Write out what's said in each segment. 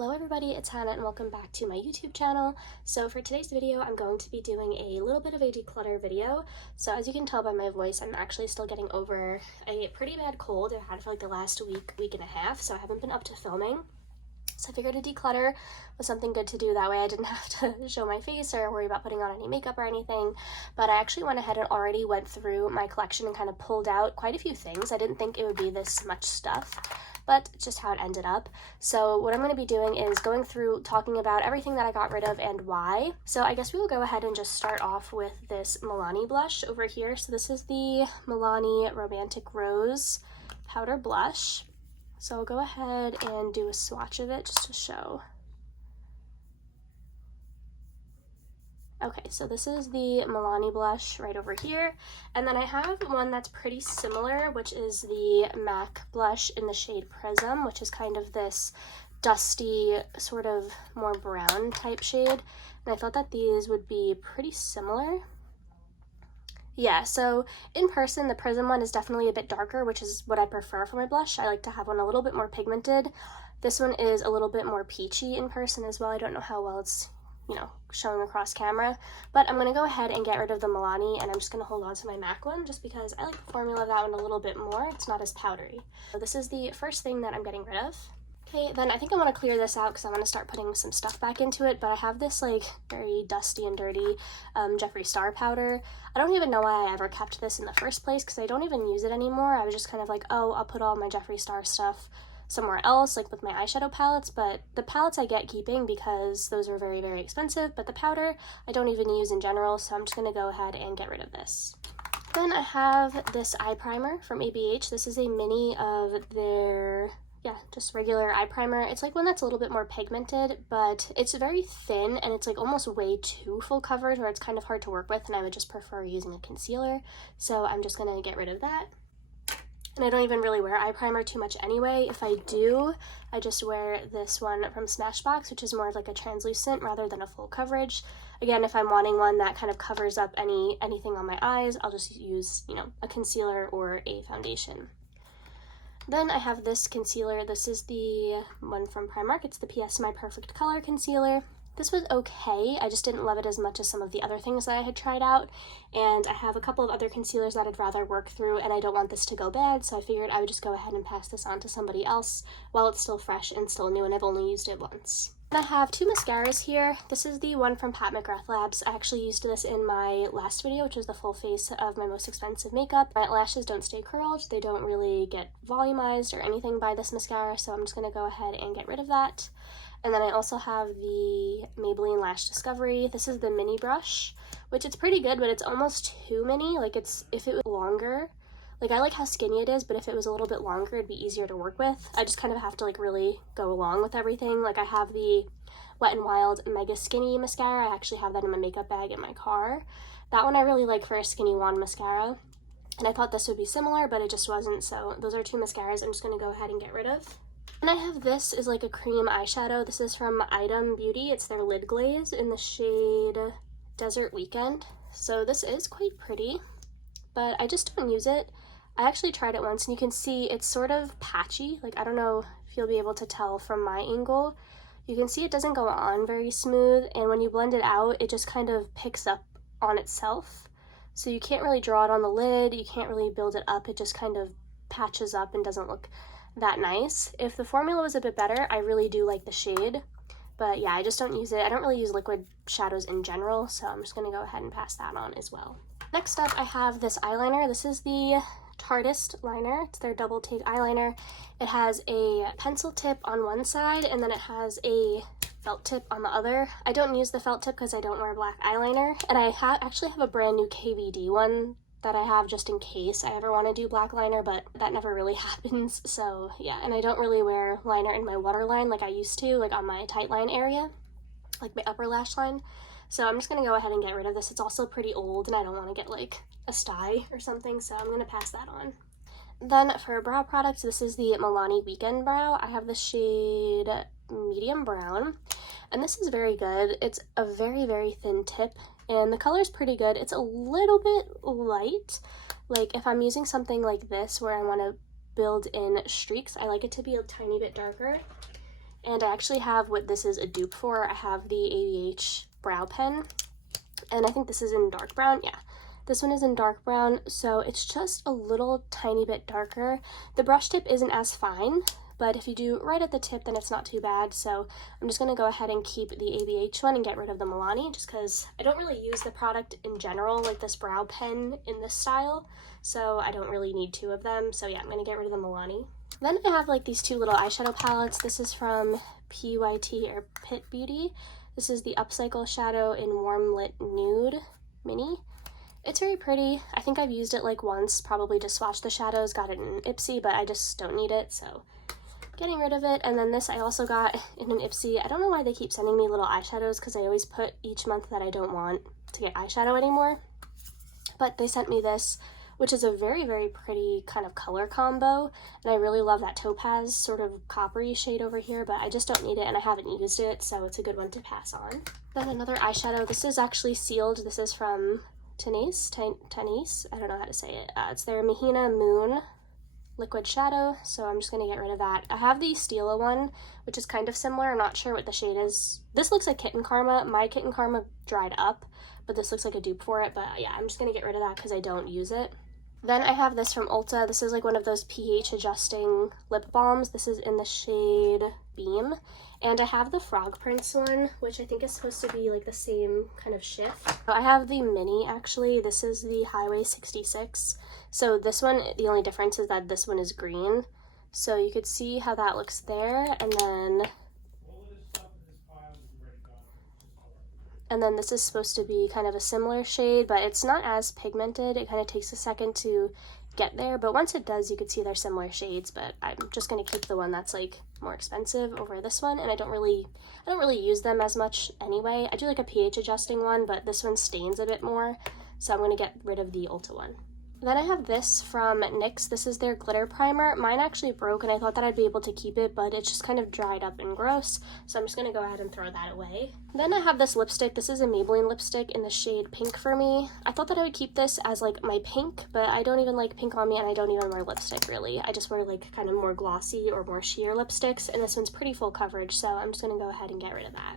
Hello everybody, it's Hannah and welcome back to my YouTube channel. So for today's video, I'm going to be doing a little bit of a declutter video. So as you can tell by my voice, I'm actually still getting over a pretty bad cold I've had for like the last week and a half, so I haven't been up to filming. So I figured a declutter was something good to do, that way I didn't have to show my face or worry about putting on any makeup or anything. But I actually went ahead and already went through my collection and kind of pulled out quite a few things. I didn't think it would be this much stuff, but just how it ended up. So what I'm going to be doing is going through talking about everything that I got rid of and why. So I guess we will go ahead and just start off with this Milani blush over here. So this is the Milani Romantic Rose Powder Blush. So I'll go ahead and do a swatch of it just to show. Okay, so this is the Milani blush right over here. And then I have one that's pretty similar, which is the MAC blush in the shade Prism, which is kind of this dusty, sort of more brown type shade. And I thought that these would be pretty similar. Yeah, so in person, the Prism one is definitely a bit darker, which is what I prefer for my blush. I like to have one a little bit more pigmented. This one is a little bit more peachy in person as well. I don't know how well it's, showing across camera, but I'm going to go ahead and get rid of the Milani, and I'm just going to hold on to my MAC one just because I like the formula of that one a little bit more. It's not as powdery. So this is the first thing that I'm getting rid of. Okay, then I think I want to clear this out because I want to start putting some stuff back into it, but I have this like very dusty and dirty Jeffree Star powder. I don't even know why I ever kept this in the first place because I don't even use it anymore. I was just kind of like, oh, I'll put all my Jeffree Star stuff somewhere else, like with my eyeshadow palettes, but the palettes I get keeping because those are very, very expensive, but the powder I don't even use in general, so I'm just going to go ahead and get rid of this. Then I have this eye primer from ABH. This is a mini of their just regular eye primer. It's like one that's a little bit more pigmented, but it's very thin and it's like almost way too full coverage where it's kind of hard to work with, and I would just prefer using a concealer. So I'm just gonna get rid of that. And I don't even really wear eye primer too much anyway. If I do, I just wear this one from Smashbox, which is more of like a translucent rather than a full coverage. Again, if I'm wanting one that kind of covers up anything on my eyes, I'll just use, a concealer or a foundation. Then I have this concealer. This is the one from Primark. It's the PS My Perfect Color Concealer. This was okay. I just didn't love it as much as some of the other things that I had tried out. And I have a couple of other concealers that I'd rather work through, and I don't want this to go bad, so I figured I would just go ahead and pass this on to somebody else while it's still fresh and still new, and I've only used it once. I have two mascaras here. This is the one from Pat McGrath Labs. I actually used this in my last video, which was the full face of my most expensive makeup. My lashes don't stay curled. They don't really get volumized or anything by this mascara, so I'm just going to go ahead and get rid of that. And then I also have the Maybelline Lash Discovery. This is the mini brush, which it's pretty good, but it's almost too mini. Like, if it was longer, like, I like how skinny it is, but if it was a little bit longer, it'd be easier to work with. I just kind of have to, like, really go along with everything. Like, I have the Wet n Wild Mega Skinny Mascara. I actually have that in my makeup bag in my car. That one I really like for a skinny wand mascara. And I thought this would be similar, but it just wasn't. So those are two mascaras I'm just going to go ahead and get rid of. And I have this is like a cream eyeshadow. This is from Item Beauty. It's their lid glaze in the shade Desert Weekend. So this is quite pretty, but I just don't use it. I actually tried it once, and you can see it's sort of patchy. Like, I don't know if you'll be able to tell from my angle. You can see it doesn't go on very smooth, and when you blend it out, it just kind of picks up on itself. So you can't really draw it on the lid, you can't really build it up, it just kind of patches up and doesn't look that nice. If the formula was a bit better, I really do like the shade. But yeah, I just don't use it. I don't really use liquid shadows in general, so I'm just going to go ahead and pass that on as well. Next up, I have this eyeliner. This is the Tartist liner. It's their double take eyeliner. It has a pencil tip on one side, and then it has a felt tip on the other. I don't use the felt tip because I don't wear black eyeliner, and I actually have a brand new KVD one that I have just in case I ever want to do black liner, but that never really happens. So yeah, and I don't really wear liner in my waterline like I used to, like on my tight line area, like my upper lash line. So I'm just going to go ahead and get rid of this. It's also pretty old, and I don't want to get like a sty or something, so I'm going to pass that on. Then for brow products, this is the Milani Weekend Brow. I have the shade Medium Brown, and this is very good. It's a very, very thin tip, and the color is pretty good. It's a little bit light. Like, if I'm using something like this where I want to build in streaks, I like it to be a tiny bit darker. And I actually have what this is a dupe for. I have the ABH brow pen, and I think this is in dark brown. Yeah, this one is in dark brown, so it's just a little tiny bit darker. The brush tip isn't as fine, but if you do right at the tip, then it's not too bad. So I'm just going to go ahead and keep the ABH one and get rid of the Milani, just because I don't really use the product in general, like this brow pen in this style, so I don't really need two of them. So yeah, I'm going to get rid of the Milani. Then I have like these two little eyeshadow palettes. This is from PYT or Pit Beauty. This is the Upcycle Shadow in Warm Lit Nude Mini. It's very pretty. I think I've used it like once, probably to swatch the shadows, got it in Ipsy, but I just don't need it, so getting rid of it. And then this I also got in an Ipsy. I don't know why they keep sending me little eyeshadows, because I always put each month that I don't want to get eyeshadow anymore. But they sent me this, which is a very, very pretty kind of color combo, and I really love that topaz sort of coppery shade over here, but I just don't need it and I haven't used it, so it's a good one to pass on. Then another eyeshadow. This is actually sealed. This is from Tenise, I don't know how to say it. It's their Mahina Moon liquid shadow, so I'm just going to get rid of that. I have the Stila one, which is kind of similar. I'm not sure what the shade is. This looks like Kitten Karma. My Kitten Karma dried up, but this looks like a dupe for it, but yeah, I'm just going to get rid of that because I don't use it. Then I have this from Ulta. This is like one of those pH adjusting lip balms. This is in the shade Beam. And I have the Frog Prince one, which I think is supposed to be like the same kind of shift. I have the mini actually. This is the Highway 66. So this one, the only difference is that this one is green. So you could see how that looks there. And then this is supposed to be kind of a similar shade, but it's not as pigmented. It kind of takes a second to get there, but once it does, you could see they're similar shades. But I'm just going to keep the one that's like more expensive over this one, and I don't really use them as much anyway. I do like a pH adjusting one, but this one stains a bit more, so I'm going to get rid of the Ulta one. Then I have this from NYX. This is their glitter primer. Mine actually broke, and I thought that I'd be able to keep it, but it's just kind of dried up and gross, so I'm just going to go ahead and throw that away. Then I have this lipstick. This is a Maybelline lipstick in the shade Pink for Me. I thought that I would keep this as like my pink, but I don't even like pink on me, and I don't even wear lipstick really. I just wear like kind of more glossy or more sheer lipsticks, and this one's pretty full coverage, so I'm just going to go ahead and get rid of that.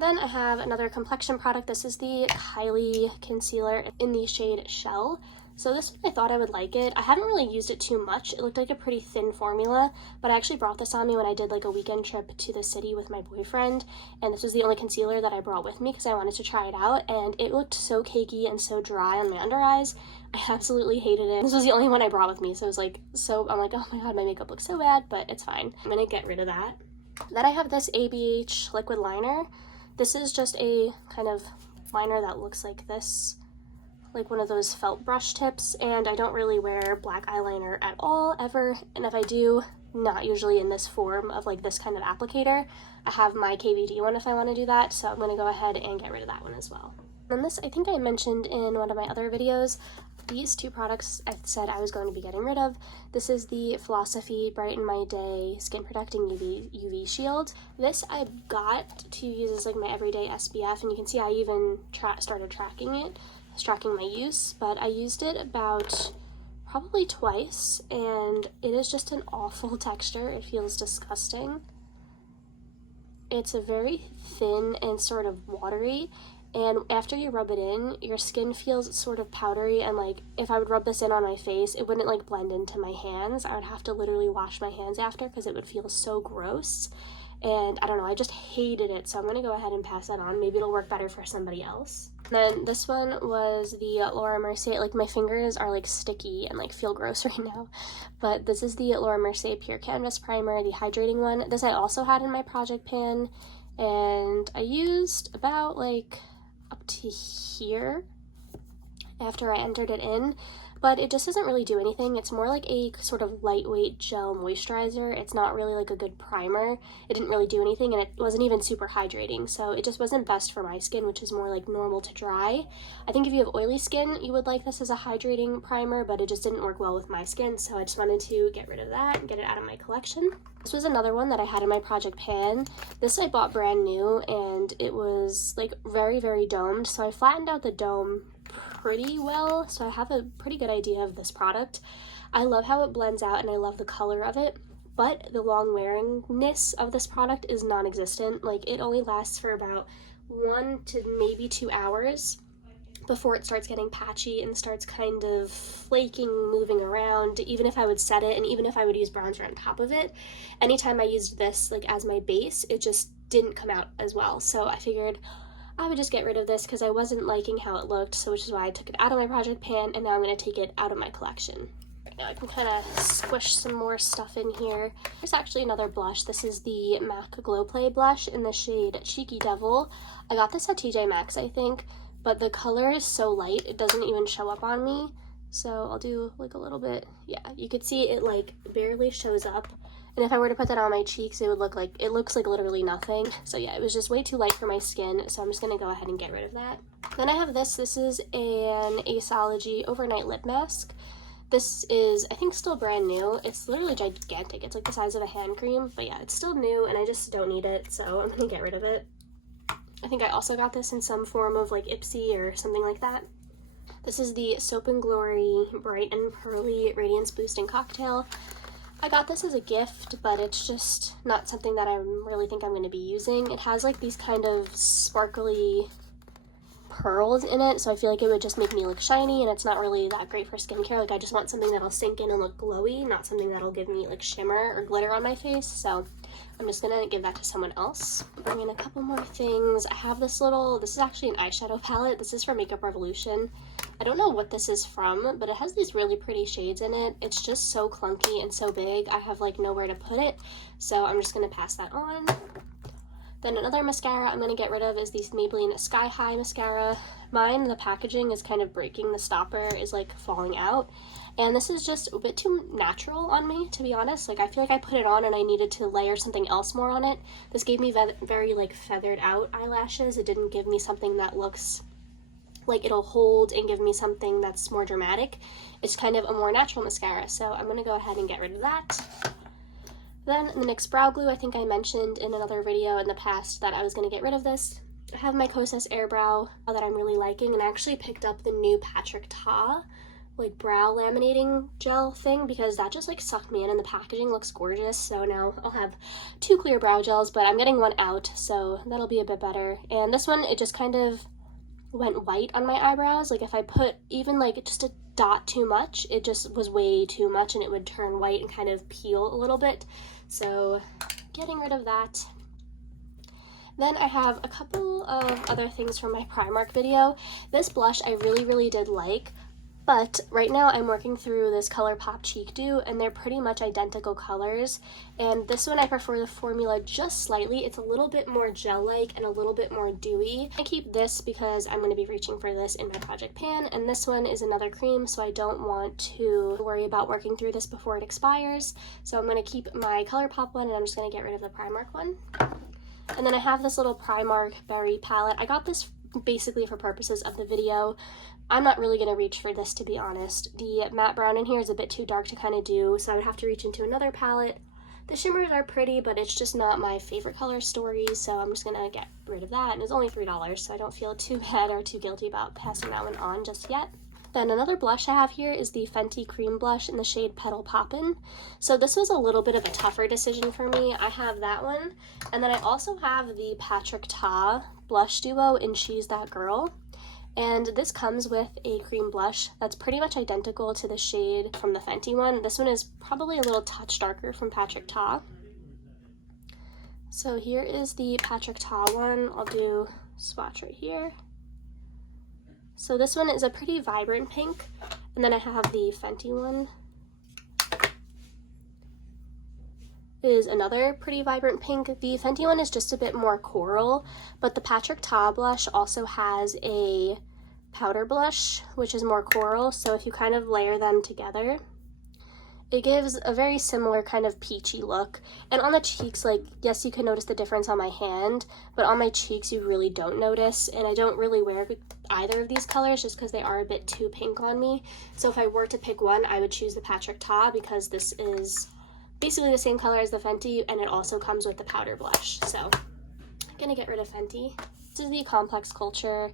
Then I have another Complexion product. This is the Kylie concealer in the shade Shell. So this one, I thought I would like it. I haven't really used it too much. It looked like a pretty thin formula, but I actually brought this on me when I did like a weekend trip to the city with my boyfriend, and this was the only concealer that I brought with me because I wanted to try it out, and it looked so cakey and so dry on my under eyes. I absolutely hated it. This was the only one I brought with me, so it was like, I'm like, oh my god, my makeup looks so bad, but it's fine. I'm gonna get rid of that. Then I have this ABH liquid liner. This is just a kind of liner that looks like this, like one of those felt brush tips, and I don't really wear black eyeliner at all, ever, and if I do, not usually in this form of like this kind of applicator. I have my KVD one if I want to do that, so I'm going to go ahead and get rid of that one as well. And this, I think I mentioned in one of my other videos, these two products I said I was going to be getting rid of. This is the Philosophy Brighten My Day Skin Protecting UV Shield. This I got to use as like my everyday SPF, and you can see I even started tracking my use, but I used it about probably twice, and it is just an awful texture. It feels disgusting. It's a very thin and sort of watery, and after you rub it in, your skin feels sort of powdery, and like if I would rub this in on my face, it wouldn't like blend into my hands. I would have to literally wash my hands after because it would feel so gross, and I don't know, I just hated it, so I'm going to go ahead and pass that on. Maybe it'll work better for somebody else. Then this one was the Laura Mercier. Like my fingers are like sticky and like feel gross right now, but this is the Laura Mercier Pure Canvas Primer, the hydrating one. This I also had in my project pan, and I used about like up to here after I entered it in, but it just doesn't really do anything. It's more like a sort of lightweight gel moisturizer. It's not really like a good primer. It didn't really do anything, and it wasn't even super hydrating, so it just wasn't best for my skin, which is more like normal to dry. I think if you have oily skin, you would like this as a hydrating primer, but it just didn't work well with my skin, so I just wanted to get rid of that and get it out of my collection. This was another one that I had in my project pan. This I bought brand new, and it was like very, very domed, so I flattened out the dome pretty well, so I have a pretty good idea of this product. I love how it blends out, and I love the color of it, but the long wearingness of this product is non-existent. Like, it only lasts for about 1 to maybe 2 hours before it starts getting patchy and starts kind of flaking, moving around. Even if I would set it, and even if I would use bronzer on top of it, anytime I used this like as my base, it just didn't come out as well. So I figured I would just get rid of this because I wasn't liking how it looked, so which is why I took it out of my project pan, and now I'm going to take it out of my collection. Right now I can kind of squish some more stuff in here. There's actually another blush. This is the MAC Glow Play blush in the shade Cheeky Devil. I got this at TJ Maxx, I think, but the color is so light it doesn't even show up on me. So I'll do like a little bit. Yeah, you could see it like barely shows up. And if I were to put that on my cheeks, it would look like, it looks like literally nothing. So yeah, it was just way too light for my skin, so I'm just gonna go ahead and get rid of that. Then I have this. This is an Aceology Overnight Lip Mask. This is, I think, still brand new. It's literally gigantic. It's like the size of a hand cream, but yeah, it's still new and I just don't need it, so I'm gonna get rid of it. I think I also got this in some form of like Ipsy or something like that. This is the Soap & Glory Bright and Pearly Radiance Boosting Cocktail. I got this as a gift, but it's just not something that I really think I'm going to be using. It has like these kind of sparkly pearls in it, so I feel like it would just make me look shiny, and it's not really that great for skincare. Like, I just want something that'll sink in and look glowy, not something that'll give me like shimmer or glitter on my face. So I'm just gonna give that to someone else. Bring in a couple more things. I have this is actually an eyeshadow palette. This is from Makeup Revolution. I don't know what this is from, but it has these really pretty shades in it. It's just so clunky and so big. I have like nowhere to put it, so I'm just gonna pass that on. Then another mascara I'm gonna get rid of is the Maybelline Sky High mascara. Mine, the packaging is kind of breaking. The stopper is like falling out. And this is just a bit too natural on me, to be honest. Like, I feel like I put it on and I needed to layer something else more on it. This gave me very like feathered out eyelashes. It didn't give me something that looks like it'll hold and give me something that's more dramatic. It's kind of a more natural mascara, so I'm gonna go ahead and get rid of that. Then the NYX Brow Glue, I think I mentioned in another video in the past that I was gonna get rid of this. I have my Kosas Air Brow that I'm really liking, and I actually picked up the new Patrick Ta like brow laminating gel thing because that just like sucked me in, and the packaging looks gorgeous. So now I'll have 2 clear brow gels, but I'm getting one out, so that'll be a bit better. And this one, it just kind of went white on my eyebrows. Like, if I put even like just a dot too much, it just was way too much and it would turn white and kind of peel a little bit. So getting rid of that. Then I have a couple of other things from my Primark video. This blush I really did like, but right now I'm working through this ColourPop Cheek Dew, and they're pretty much identical colors. And this one I prefer the formula just slightly. It's a little bit more gel-like and a little bit more dewy. I keep this because I'm going to be reaching for this in my project pan, and this one is another cream, so I don't want to worry about working through this before it expires. So I'm going to keep my ColourPop one, and I'm just going to get rid of the Primark one. And then I have this little Primark Berry palette. I got this basically for purposes of the video. I'm not really going to reach for this, to be honest. The matte brown in here is a bit too dark to kind of do, so I would have to reach into another palette. The shimmers are pretty, but it's just not my favorite color story, so I'm just going to get rid of that. And it's only $3, so I don't feel too bad or too guilty about passing that one on just yet. Then another blush I have here is the Fenty Cream Blush in the shade Petal Poppin'. So this was a little bit of a tougher decision for me. I have that one, and then I also have the Patrick Ta Blush Duo in She's That Girl. And this comes with a cream blush that's pretty much identical to the shade from the Fenty one. This one is probably a little touch darker from Patrick Ta. So here is the Patrick Ta one. I'll do swatch right here. So this one is a pretty vibrant pink, and then I have the Fenty one. It is another pretty vibrant pink. The Fenty one is just a bit more coral, but the Patrick Ta blush also has a powder blush, which is more coral, so if you kind of layer them together, it gives a very similar kind of peachy look. And on the cheeks, like, yes, you can notice the difference on my hand, but on my cheeks you really don't notice, and I don't really wear either of these colors just because they are a bit too pink on me. So if I were to pick one, I would choose the Patrick Ta because this is basically the same color as the Fenty, and it also comes with the powder blush. So I'm gonna get rid of Fenty. This is the Complex Culture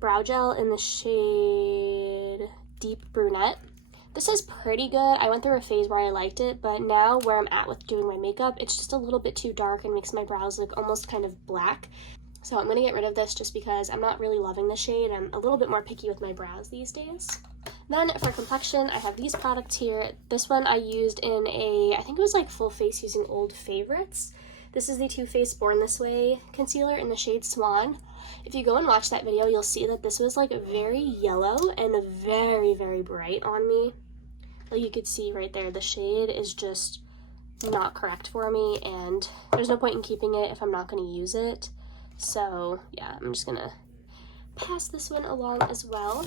Brow Gel in the shade Deep Brunette. This is pretty good. I went through a phase where I liked it, but now where I'm at with doing my makeup, it's just a little bit too dark and makes my brows look almost kind of black. So I'm going to get rid of this just because I'm not really loving the shade. I'm a little bit more picky with my brows these days. Then for complexion, I have these products here. This one I used in I think it was like full face using Old Favorites. This is the Too Faced Born This Way concealer in the shade Swan. If you go and watch that video, you'll see that this was like very yellow and very, very bright on me. Like you could see right there, the shade is just not correct for me, and there's no point in keeping it if I'm not going to use it. So yeah, I'm just gonna pass this one along as well.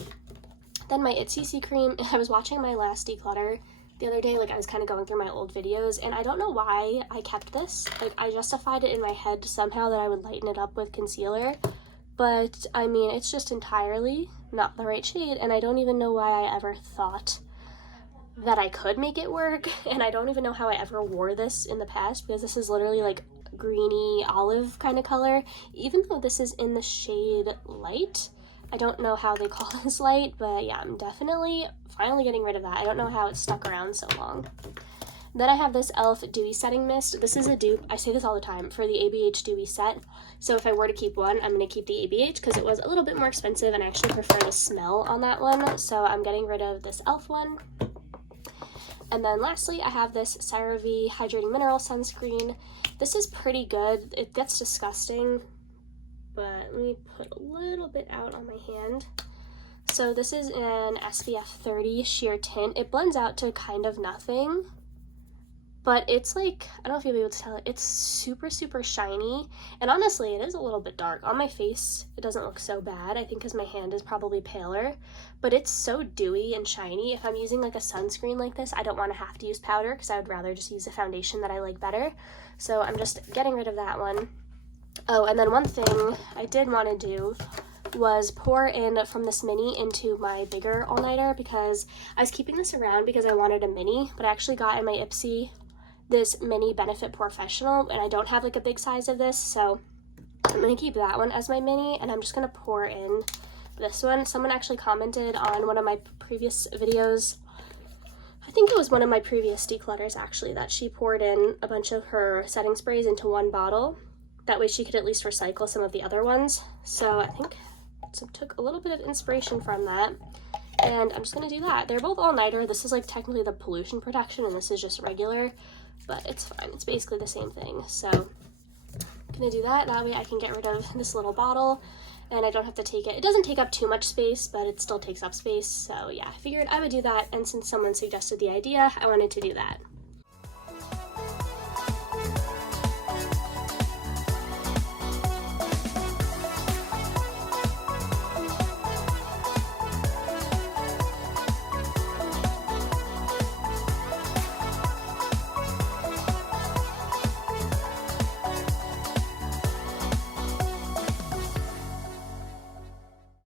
Then my CC cream, I was watching my last declutter the other day, like I was kind of going through my old videos, and I don't know why I kept this. Like I justified it in my head somehow that I would lighten it up with concealer, but I mean, it's just entirely not the right shade, and I don't even know why I ever thought that I could make it work, and I don't even know how I ever wore this in the past, because this is literally like greeny olive kind of color. Even though this is in the shade Light, I don't know how they call this light, but yeah, I'm definitely finally getting rid of that. I don't know how it's stuck around so long. Then I have this e.l.f. Dewy Setting Mist. This is a dupe, I say this all the time, for the ABH Dewy set. So if I were to keep one, I'm going to keep the ABH because it was a little bit more expensive and I actually prefer the smell on that one. So I'm getting rid of this e.l.f. one. And then lastly, I have this CeraVe Hydrating Mineral Sunscreen. This is pretty good. It gets disgusting, but let me put a little bit out on my hand. So this is an SPF 30 sheer tint. It blends out to kind of nothing, but it's like, I don't know if you'll be able to tell it, it's super, super shiny. And honestly, it is a little bit dark. On my face, it doesn't look so bad, I think because my hand is probably paler, but it's so dewy and shiny. If I'm using like a sunscreen like this, I don't want to have to use powder because I would rather just use a foundation that I like better. So I'm just getting rid of that one. Oh, and then one thing I did want to do was pour in from this mini into my bigger all-nighter, because I was keeping this around because I wanted a mini, but I actually got in my Ipsy this mini Benefit Professional, and I don't have like a big size of this, so I'm going to keep that one as my mini, and I'm just going to pour in this one. Someone actually commented on one of my previous videos, I think it was one of my previous declutters actually, that she poured in a bunch of her setting sprays into one bottle. That way she could at least recycle some of the other ones. So I think took a little bit of inspiration from that, and I'm just going to do that. They're both all-nighter. This is like technically the pollution protection, and this is just regular, but it's fine. It's basically the same thing. So I'm going to do that. That way I can get rid of this little bottle, and I don't have to take it. It doesn't take up too much space, but it still takes up space. So yeah, I figured I would do that, and since someone suggested the idea, I wanted to do that.